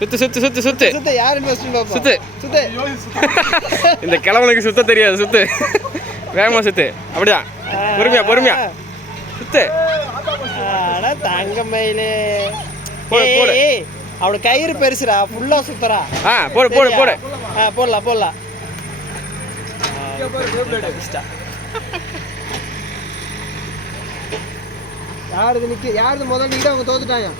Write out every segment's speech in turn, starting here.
சுத்து சுத்து சுத்து சுத்து சுத்து யாரு ஃபர்ஸ்ட் சுத்து சுத்து இந்த கிழவனுக்கு சுத்த தெரியாது. சுத்து வேகமா சுத்து. அப்படிதான் பொறுமையா பொறுமையா சுத்து. அட தங்கமயிலே போடு போடு. அவளோட கயிறு பெருசுடா ஃபுல்லா சுத்துறா. போடு போடு போடு. போடலாம் போடலாம். யாருது நிக்க யாருது முதல்ல நிக்க அவங்க தோத்துட்டாங்க.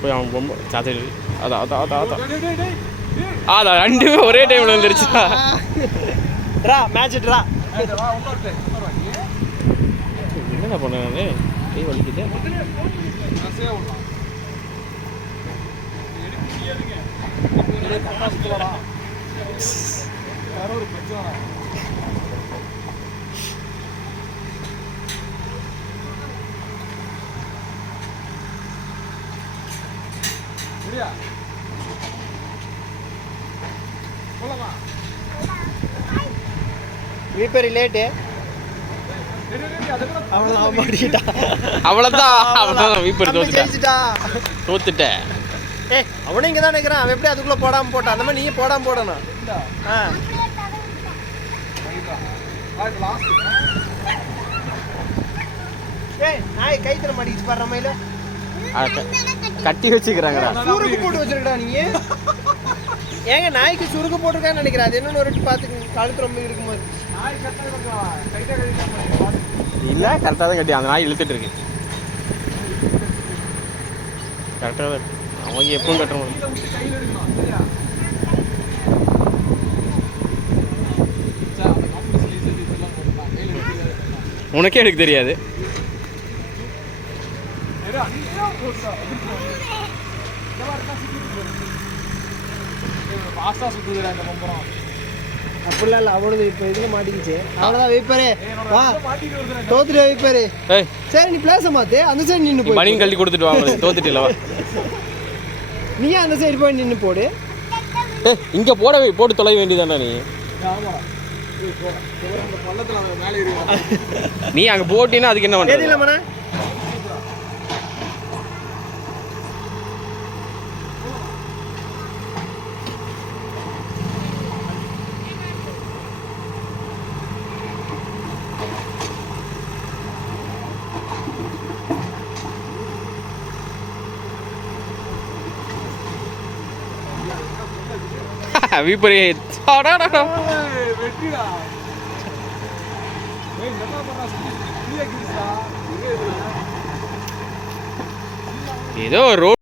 போய் அவன் பொம்மை சாத்திடு. அதான் அதான் அதான் அதான் அதான் ரெண்டுமே ஒரே டைம்ல வந்துருச்சா. Draw match draw. என்ன பண்ண நானு கை வலிக்குது. வீப்பரி லேட்டு. அவ்வளோதான் வீப்பர் தோத்துட்டேன். அவனும் இங்கே தான் நிற்கிறான். அவன் எப்படி அதுக்குள்ளே போடாமல் போட்டான்? அந்த மாதிரி நீயும் போடாமல் போடணும். நாய் கைத்துல மாட்டிக்கிச்சு பாரு. ரமையில கட்டி வச்சுக்கிறாங்கடா. சுருக்கு போட்டு வச்சிருக்கடா நீ. ஏங்க நாய்க்கு சுருக்கு போட்டிருக்கான்னு நினைக்கிறேன். அது என்னன்னு ஒரு பார்த்து கழுத்து ரொம்ப இருக்கும்போது இல்லை கரெக்டாக தான் கட்டி அந்த நாய் இழுத்துட்டு இருக்கு. கரெக்டாக தான் அவங்க எப்பவும் கட்டணும். உனக்கே எனக்கு தெரியாது. அப்படிலாம் இல்லை. அவ்வளவு இப்போ இதில் மாட்டிக்கிச்சு. அவ்வளோதான் வைப்பாரு. வா தோத்துட்டு வைப்பாரு. சரி நீ பிளேஸை மாற்று. அந்த சைடு நின்று போய் பனியும் கழட்டி கொடுத்துட்டு வாங்க. தோத்துட்டு நீ அந்த சைடு போய் நின்று போடு. இங்கே போட்டு தொலை வேண்டியதானே நீ. நீ அங்கே போட்டினா அதுக்கு என்ன பண்ண? வீப்பரி ஏதோ ரோட்